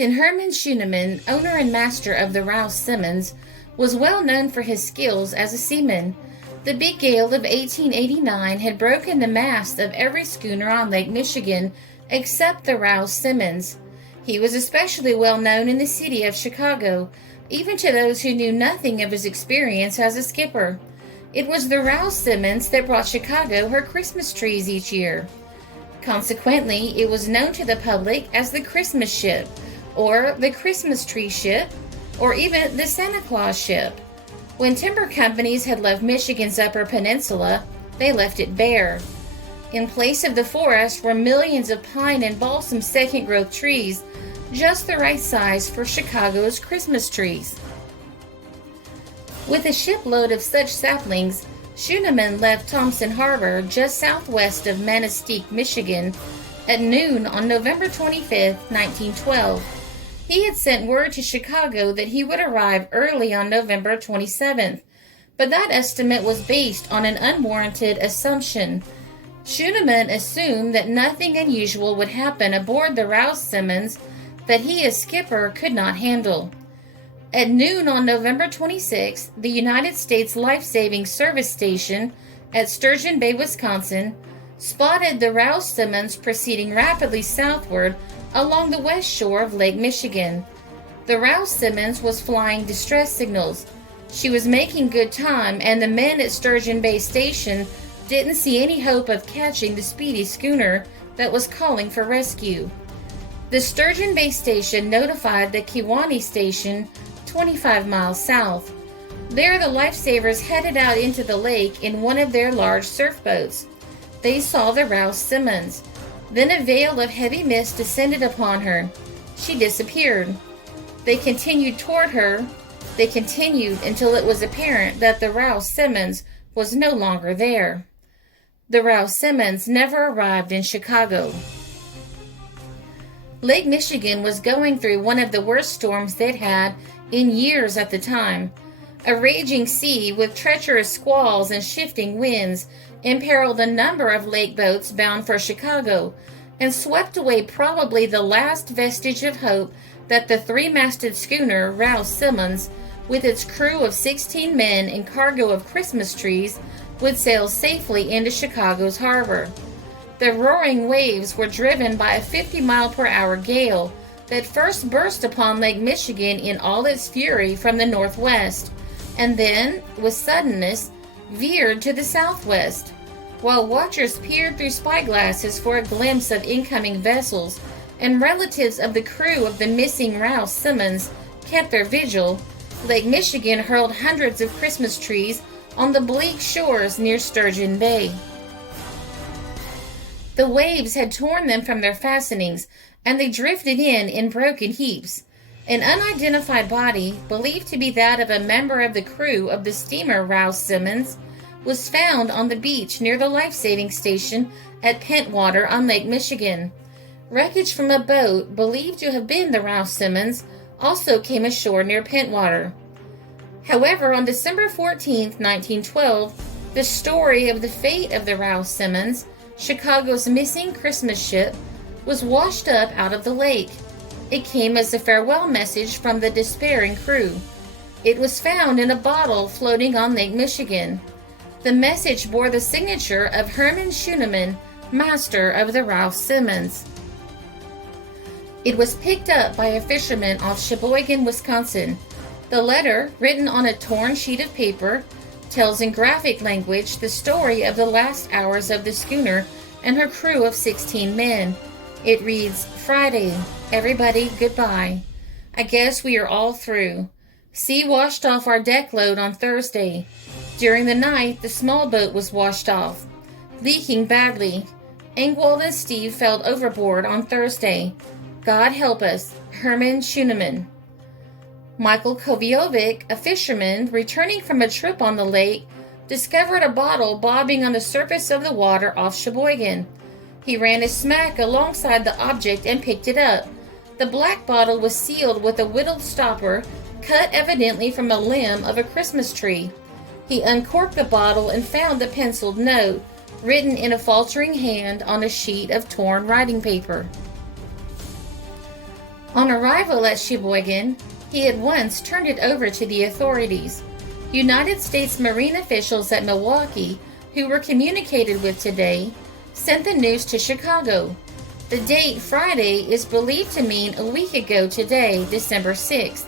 Captain Herman Schuneman, owner and master of the Rouse Simmons, was well known for his skills as a seaman. The big gale of 1889 had broken the mast of every schooner on Lake Michigan except the Rouse Simmons. He was especially well known in the city of Chicago, even to those who knew nothing of his experience as a skipper. It was the Rouse Simmons that brought Chicago her Christmas trees each year. Consequently, it was known to the public as the Christmas ship, or the Christmas tree ship, or even the Santa Claus ship. When timber companies had left Michigan's Upper Peninsula, they left it bare. In place of the forest were millions of pine and balsam second-growth trees, just the right size for Chicago's Christmas trees. With a shipload of such saplings, Schuneman left Thompson Harbor just southwest of Manistee, Michigan, at noon on November 25, 1912. He had sent word to Chicago that he would arrive early on November 27th, but that estimate was based on an unwarranted assumption. Schuneman assumed that nothing unusual would happen aboard the Rouse Simmons that he as skipper could not handle. At noon on November 26th, the United States Life-Saving Service Station at Sturgeon Bay, Wisconsin, spotted the Rouse Simmons proceeding rapidly southward along the west shore of Lake Michigan. The Rouse Simmons was flying distress signals. She was making good time, and the men at Sturgeon Bay Station didn't see any hope of catching the speedy schooner that was calling for rescue. The Sturgeon Bay Station notified the Kewanee Station 25 miles south. There, the lifesavers headed out into the lake in one of their large surf boats. They saw the Rouse Simmons. Then a veil of heavy mist descended upon her. She disappeared. They continued toward her. They continued until it was apparent that the Rouse Simmons was no longer there. The Rouse Simmons never arrived in Chicago. Lake Michigan was going through one of the worst storms they'd had in years at the time. A raging sea with treacherous squalls and shifting winds imperiled a number of lake boats bound for Chicago and swept away probably the last vestige of hope that the three-masted schooner Rouse Simmons, with its crew of 16 men and cargo of Christmas trees, would sail safely into Chicago's harbor. The roaring waves were driven by a 50-mile-per-hour gale that first burst upon Lake Michigan in all its fury from the northwest, and then, with suddenness, veered to the southwest. While watchers peered through spyglasses for a glimpse of incoming vessels, and relatives of the crew of the missing Rouse Simmons kept their vigil, Lake Michigan hurled hundreds of Christmas trees on the bleak shores near Sturgeon Bay. The waves had torn them from their fastenings, and they drifted in broken heaps. An unidentified body, believed to be that of a member of the crew of the steamer Rouse Simmons, was found on the beach near the life-saving station at Pentwater on Lake Michigan. Wreckage from a boat, believed to have been the Rouse Simmons, also came ashore near Pentwater. However, on December 14, 1912, the story of the fate of the Rouse Simmons, Chicago's missing Christmas ship, was washed up out of the lake. It came as a farewell message from the despairing crew. It was found in a bottle floating on Lake Michigan. The message bore the signature of Herman Schuneman, master of the Rouse Simmons. It was picked up by a fisherman off Sheboygan, Wisconsin. The letter, written on a torn sheet of paper, tells in graphic language the story of the last hours of the schooner and her crew of 16 men. It reads, "Friday. Everybody, goodbye. I guess we are all through. Sea washed off our deck load on Thursday. During the night, the small boat was washed off, leaking badly. Engwald and Steve fell overboard on Thursday. God help us. Herman Schuneman." Michael Koviovic, a fisherman returning from a trip on the lake, discovered a bottle bobbing on the surface of the water off Sheboygan. He ran his smack alongside the object and picked it up. The black bottle was sealed with a whittled stopper, cut evidently from a limb of a Christmas tree. He uncorked the bottle and found the penciled note, written in a faltering hand on a sheet of torn writing paper. On arrival at Sheboygan, he at once turned it over to the authorities. United States Marine officials at Milwaukee, who were communicated with today, sent the news to Chicago. The date Friday is believed to mean a week ago today, December 6th.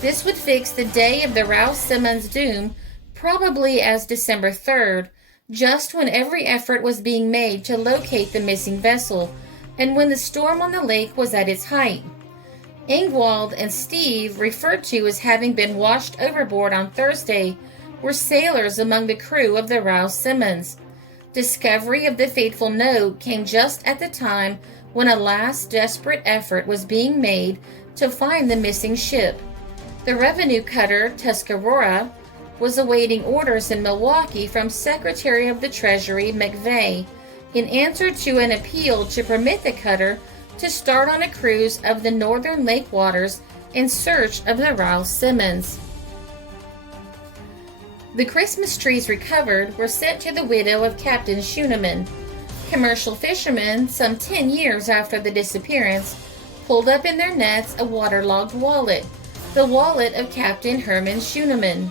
This would fix the day of the Rouse Simmons doom, probably as December 3rd, just when every effort was being made to locate the missing vessel, and when the storm on the lake was at its height. Ingwald and Steve, referred to as having been washed overboard on Thursday, were sailors among the crew of the Rouse Simmons. Discovery of the fateful note came just at the time when a last desperate effort was being made to find the missing ship. The revenue cutter Tuscarora was awaiting orders in Milwaukee from Secretary of the Treasury McVeigh in answer to an appeal to permit the cutter to start on a cruise of the northern lake waters in search of the Rouse Simmons. The Christmas trees recovered were sent to the widow of Captain Schuneman. Commercial fishermen, some 10 years after the disappearance, pulled up in their nets a waterlogged wallet, the wallet of Captain Herman Schuneman.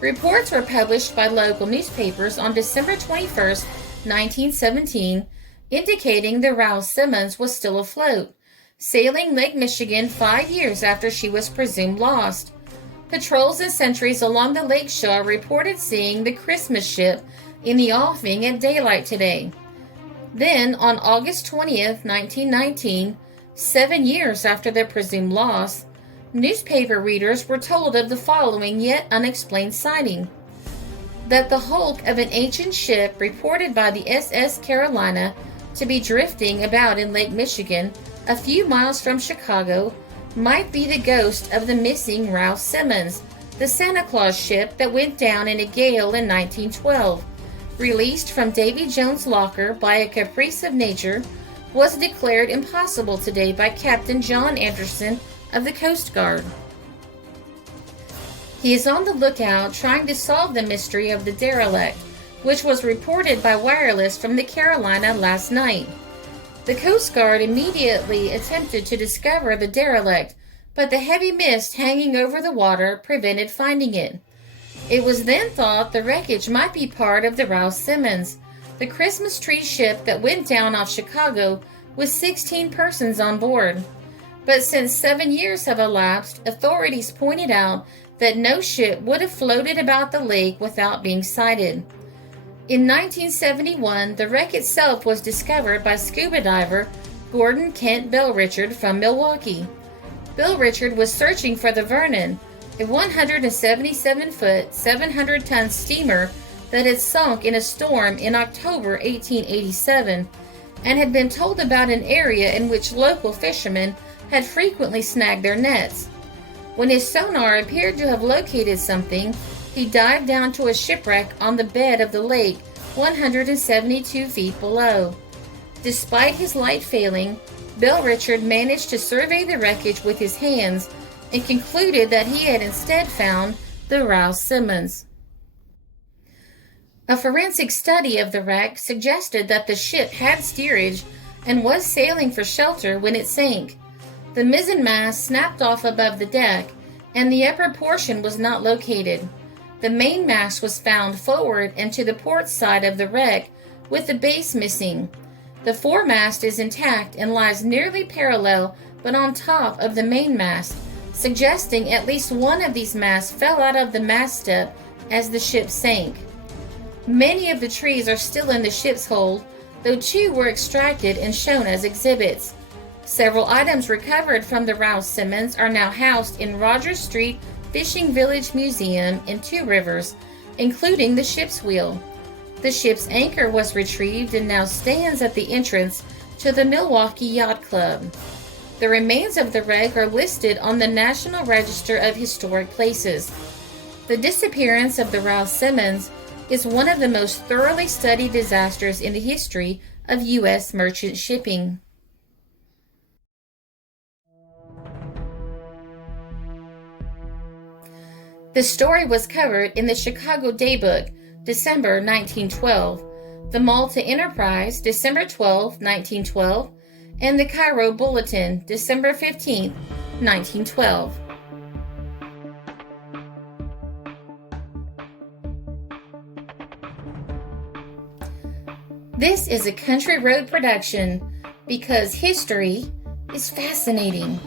Reports were published by local newspapers on December 21st, 1917, indicating the Rouse Simmons was still afloat, sailing Lake Michigan 5 years after she was presumed lost. Patrols and sentries along the lake shore reported seeing the Christmas ship in the offing at daylight today. Then, on August 20th, 1919, 7 years after their presumed loss, newspaper readers were told of the following yet unexplained sighting: that the hulk of an ancient ship reported by the SS Carolina to be drifting about in Lake Michigan a few miles from Chicago might be the ghost of the missing Rouse Simmons, the Santa Claus ship that went down in a gale in 1912, released from Davy Jones' locker by a caprice of nature, was declared impossible today by Captain John Anderson of the Coast Guard. He is on the lookout trying to solve the mystery of the derelict, which was reported by wireless from the Carolina last night. The Coast Guard immediately attempted to discover the derelict, but the heavy mist hanging over the water prevented finding it. It was then thought the wreckage might be part of the Rouse Simmons, the Christmas tree ship that went down off Chicago with 16 persons on board. But since 7 years have elapsed, authorities pointed out that no ship would have floated about the lake without being sighted. In 1971, the wreck itself was discovered by scuba diver Gordon Kent Bellrichard from Milwaukee. Bellrichard was searching for the Vernon, a 177-foot, 700-ton steamer that had sunk in a storm in October 1887, and had been told about an area in which local fishermen had frequently snagged their nets. When his sonar appeared to have located something, he dived down to a shipwreck on the bed of the lake 172 feet below. Despite his light failing, Bellrichard managed to survey the wreckage with his hands and concluded that he had instead found the Rouse Simmons. A forensic study of the wreck suggested that the ship had steerage and was sailing for shelter when it sank. The mizzenmast snapped off above the deck, and the upper portion was not located. The mainmast was found forward and to the port side of the wreck, with the base missing. The foremast is intact and lies nearly parallel but on top of the mainmast, suggesting at least one of these masts fell out of the mast step as the ship sank. Many of the trees are still in the ship's hold, though 2 were extracted and shown as exhibits. Several items recovered from the Rouse Simmons are now housed in Rogers Street Fishing Village Museum in Two Rivers, including the ship's wheel. The ship's anchor was retrieved and now stands at the entrance to the Milwaukee Yacht Club. The remains of the wreck are listed on the National Register of Historic Places. The disappearance of the Rouse Simmons is one of the most thoroughly studied disasters in the history of U.S. merchant shipping. The story was covered in the Chicago Daybook, December 1912, the Malta Enterprise, December 12, 1912, and the Cairo Bulletin, December 15, 1912. This is a Country Road production because history is fascinating.